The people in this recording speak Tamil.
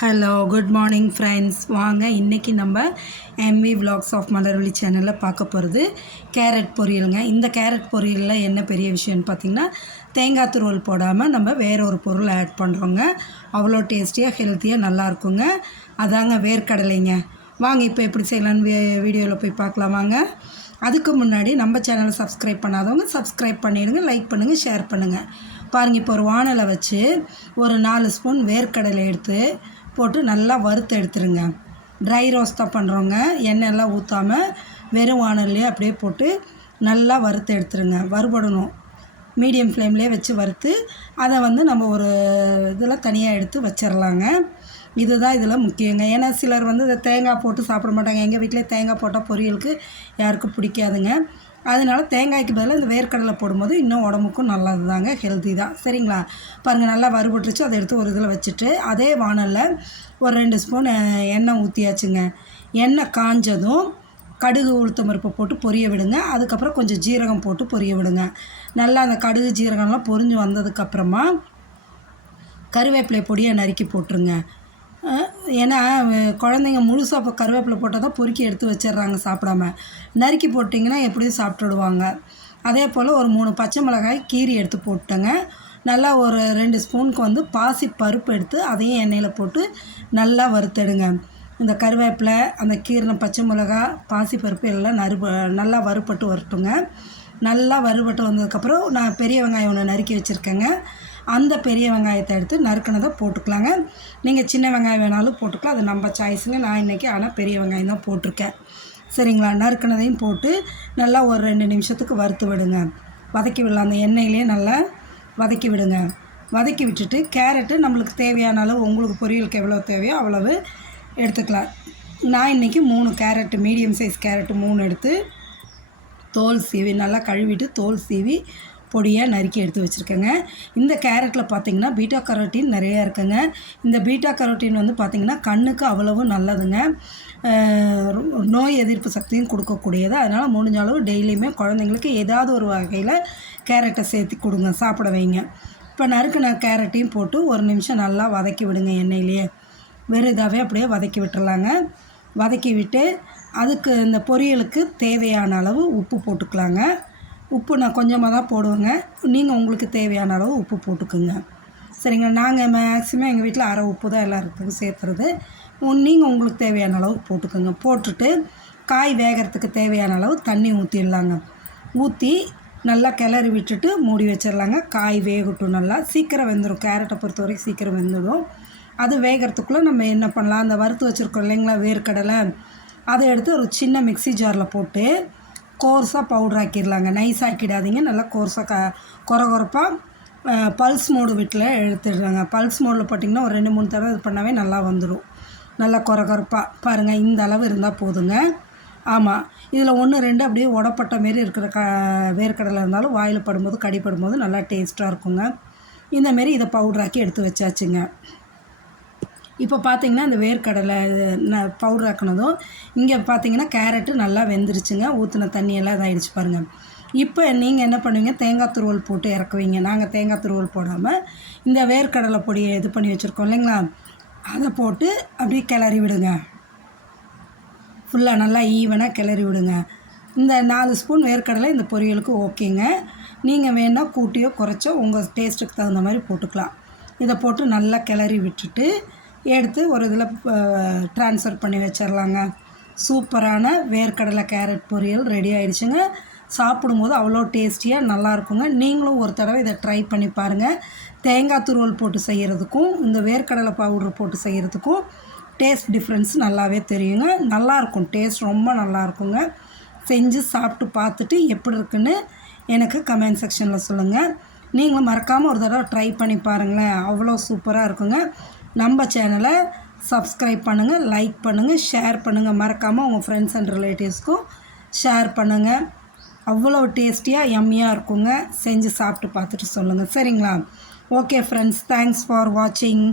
Hello good morning friends. வாங்க இன்றைக்கி நம்ம எம்வி விலாக்ஸ் ஆஃப் மலர்விழி சேனலில் பார்க்க போகிறது கேரட் பொரியலுங்க. இந்த கேரட் பொரியலில் என்ன பெரிய விஷயம்னு பார்த்திங்கன்னா, தேங்காய் துருவல் போடாமல் நம்ம வேற ஒரு பொருள் ஆட் பண்ணுறோங்க. அவ்வளோ டேஸ்டியாக ஹெல்த்தியாக நல்லாயிருக்குங்க. அதாங்க வேர்க்கடலைங்க. வாங்க இப்போ எப்படி செய்யலான்னு வீடியோவில் போய் பார்க்கலாம் வாங்க. அதுக்கு முன்னாடி நம்ம சேனலை சப்ஸ்கிரைப் பண்ணாதவங்க சப்ஸ்கிரைப் பண்ணிவிடுங்க, லைக் பண்ணுங்கள், ஷேர் பண்ணுங்கள். பாருங்கள், இப்போ ஒரு வானலை வச்சு ஒரு 4 ஸ்பூன் வேர்க்கடலை எடுத்து போட்டு நல்லா வறுத்து எடுத்துருங்க. ட்ரை ரோஸ்ட் தான் பண்ணுறோங்க. எண்ணெயெல்லாம் ஊற்றாமல் வெறும் வானல்லையே அப்படியே போட்டு நல்லா வறுத்து எடுத்துருங்க. வறுபடணும். மீடியம் ஃப்ளேம்லேயே வச்சு வறுத்து அதை நம்ம ஒரு இதில் தனியாக எடுத்து வச்சிடலாங்க. இதுதான் இதில் முக்கியங்க. ஏன்னா சிலர் இதை தேங்காய் போட்டு சாப்பிட மாட்டாங்க. எங்கள் வீட்டிலே தேங்காய் போட்டால் பொரியலுக்கு யாருக்கும் பிடிக்காதுங்க. அதனால தேங்காய்க்கு பதிலாக இந்த வேர்க்கடலை போடும்போது இன்னும் உடம்புக்கும் நல்லது தாங்க, ஹெல்த்தி தான். சரிங்களா? பாருங்கள், நல்லா வறுபட்டுருச்சு. அதை எடுத்து ஒரு இதில் வச்சுட்டு அதே வானலில் ஒரு 2 ஸ்பூன் எண்ணெய் ஊற்றியாச்சுங்க. எண்ணெய் காஞ்சதும் கடுகு உளுத்தம் பருப்பு போட்டு பொரிய விடுங்க. அதுக்கப்புறம் கொஞ்சம் ஜீரகம் போட்டு பொரிய விடுங்க. நல்லா அந்த கடுகு ஜீரகம்லாம் பொரிஞ்சு வந்ததுக்கப்புறமா கருவேப்பிலை பொடியை நறுக்கி போட்டுருங்க. ஏன்னா குழந்தைங்க முழுசாக இப்போ கருவேப்பிலை போட்டால் தான் பொறுக்கி எடுத்து வச்சிடுறாங்க சாப்பிடாம. நறுக்கி போட்டிங்கன்னா எப்படியும் சாப்பிட்டுடுவாங்க. அதே போல் ஒரு 3 பச்சை மிளகாய் கீரி எடுத்து போட்டுங்க. நல்லா ஒரு 2 ஸ்பூனுக்கு பாசி பருப்பு எடுத்து அதையும் எண்ணெயில் போட்டு நல்லா வறுத்தெடுங்க. இந்த கருவேப்பிலை, அந்த கீரின பச்சை மிளகா, பாசி பருப்பு எல்லாம் நல்லா வறுபட்டு வரட்டுங்க. நல்லா வறுபட்டு வந்ததுக்கப்புறம் நான் பெரிய வெங்காயம் ஒன்று நறுக்கி வச்சுருக்கேங்க. அந்த பெரிய வெங்காயத்தை எடுத்து நறுக்கினதை போட்டுக்கலாங்க. நீங்கள் சின்ன வெங்காயம் வேணாலும் போட்டுக்கலாம், அது நம்ம சாய்ஸுங்க. நான் இன்றைக்கி ஆனால் பெரிய வெங்காயம் தான் போட்டிருக்கேன். சரிங்களா? நறுக்கினதையும் போட்டு நல்லா ஒரு 2 நிமிஷத்துக்கு வறுத்து விடுங்க. வதக்கி விடலாம். அந்த எண்ணெயிலே நல்லா வதக்கி விடுங்க. வதக்கி விட்டுட்டு கேரட்டு நம்மளுக்கு தேவையான அளவு, உங்களுக்கு பொரியலுக்கு எவ்வளோ தேவையோ அவ்வளவு எடுத்துக்கலாம். நான் இன்றைக்கி 3 கேரட்டு, மீடியம் சைஸ் கேரட்டு 3 எடுத்து தோல் சீவி நல்லா கழுவிட்டு தோல் சீவி பொடியாக நறுக்கி எடுத்து வச்சுருக்கேங்க. இந்த கேரட்டில் பார்த்திங்கன்னா பீட்டா கரோட்டின் நிறையா இருக்குங்க. இந்த பீட்டா கரோட்டின் பார்த்திங்கன்னா கண்ணுக்கு அவ்வளவு நல்லதுங்க. நோய் எதிர்ப்பு சக்தியும் கொடுக்கக்கூடியது. அதனால் முடிஞ்ச அளவு டெய்லியுமே குழந்தைங்களுக்கு ஏதாவது ஒரு வகையில் கேரட்டை சேர்த்து கொடுங்க, சாப்பிட வைங்க. இப்போ நறுக்கின கேரட்டையும் போட்டு ஒரு நிமிஷம் நல்லா வதக்கி விடுங்க. எண்ணெயிலேயே வெறும் இதாகவே அப்படியே வதக்கி விட்டுறலாங்க. வதக்கி விட்டு அதுக்கு இந்த பொரியலுக்கு தேவையான அளவு உப்பு போட்டுக்கலாங்க. உப்பு நான் கொஞ்சமாக தான் போடுவேங்க. நீங்கள் உங்களுக்கு தேவையான அளவு உப்பு போட்டுக்குங்க. சரிங்க? நாங்கள் மேக்ஸிமம் எங்கள் வீட்டில் அரை உப்பு தான் எல்லாத்துக்கும் சேர்த்துறது. நீங்கள் உங்களுக்கு தேவையான அளவு போட்டுக்கோங்க. போட்டுட்டு காய் வேகிறதுக்கு தேவையான அளவு தண்ணி ஊற்றிடலாங்க. ஊற்றி நல்லா கிளறி விட்டுட்டு மூடி வச்சிடலாங்க. காய் வேகட்டும். நல்லா சீக்கிரம் வெந்துடும். கேரட்டை பொறுத்த வரைக்கும் சீக்கிரம் வெந்துடும். அது வேகிறதுக்குள்ளே நம்ம என்ன பண்ணலாம், அந்த வறுத்து வச்சுருக்கோம் இல்லைங்களா வேர்க்கடலை, அதை எடுத்து ஒரு சின்ன மிக்ஸி ஜாரில் போட்டு கோர்ஸாக பவுடர் ஆக்கிடலாங்க. நைஸ் ஆக்கிடாதீங்க. நல்லா கோர்ஸாக கொரகொரப்பாக பல்ஸ் மோடு வீட்டில் எடுத்துடுறாங்க. பல்ஸ் மோடில் போட்டிங்கன்னா ஒரு 2-3 தடவை இது பண்ணாவே நல்லா வந்துடும். நல்லா கொரகொரப்பாக பாருங்கள். இந்த அளவு இருந்தால் போதுங்க. ஆமாம், இதில் 1-2 அப்படியே உடப்பட்ட மாரி இருக்கிற வேர்க்கடலை இருந்தாலும் வாயில் படும்போது கடிப்படும்போது நல்லா டேஸ்ட்டாக இருக்குங்க. இந்தமாரி இதை பவுடராக்கி எடுத்து வச்சாச்சுங்க. இப்போ பார்த்திங்கன்னா இந்த வேர்க்கடலை பவுடர் ஆக்கினதும் இங்கே பார்த்திங்கன்னா கேரட்டு நல்லா வெந்துருச்சுங்க. ஊற்றின தண்ணியெல்லாம் இதாகிடுச்சு பாருங்கள். இப்போ நீங்கள் என்ன பண்ணுவீங்க, தேங்காய் துருவல் போட்டு இறக்குவீங்க. நாங்கள் தேங்காய் துருவல் போடாமல் இந்த வேர்க்கடலை பொடியை இது பண்ணி வச்சுருக்கோம் இல்லைங்களா, அதை போட்டு அப்படியே கிளறி விடுங்க. ஃபுல்லாக நல்லா ஈவனாக கிளறி விடுங்க. இந்த 4 ஸ்பூன் வேர்க்கடலை இந்த பொரியலுக்கு ஓகேங்க. நீங்கள் வேணால் கூட்டியோ குறைச்சோ உங்கள் டேஸ்ட்டுக்கு தகுந்த மாதிரி போட்டுக்கலாம். இதை போட்டு நல்லா கிளறி விட்டுட்டு எடுத்து ஒரு இதில் ட்ரான்ஸ்ஃபர் பண்ணி வச்சிடலாங்க. சூப்பரான வேர்க்கடலை கேரட் பொரியல் ரெடி ஆகிடுச்சுங்க. சாப்பிடும்போது அவ்வளோ டேஸ்டியாக நல்லாயிருக்குங்க. நீங்களும் ஒரு தடவை இதை ட்ரை பண்ணி பாருங்கள். தேங்காய் துருவல் போட்டு செய்கிறதுக்கும் இந்த வேர்க்கடலை பவுடர் போட்டு செய்கிறதுக்கும் டேஸ்ட் டிஃப்ரென்ஸ் நல்லாவே தெரியுங்க. நல்லாயிருக்கும். டேஸ்ட் ரொம்ப நல்லாயிருக்குங்க. செஞ்சு சாப்பிட்டு பார்த்துட்டு எப்படி இருக்குன்னு எனக்கு கமெண்ட் செக்ஷனில் சொல்லுங்கள். நீங்களும் மறக்காமல் ஒரு தடவை ட்ரை பண்ணி பாருங்களேன். அவ்வளோ சூப்பராக இருக்குங்க. நம்ம சேனலை சப்ஸ்கிரைப் பண்ணுங்கள், லைக் பண்ணுங்கள், ஷேர் பண்ணுங்கள். மறக்காமல் உங்கள் ஃப்ரெண்ட்ஸ் அண்ட் ரிலேட்டிவ்ஸ்க்கும் ஷேர் பண்ணுங்கள். அவ்வளோ டேஸ்டியாக யம்மியாக இருக்குங்க. செஞ்சு சாப்பிட்டு பார்த்துட்டு சொல்லுங்கள். சரிங்களா? ஓகே ஃப்ரெண்ட்ஸ், தேங்க்ஸ் ஃபார் வாட்சிங்.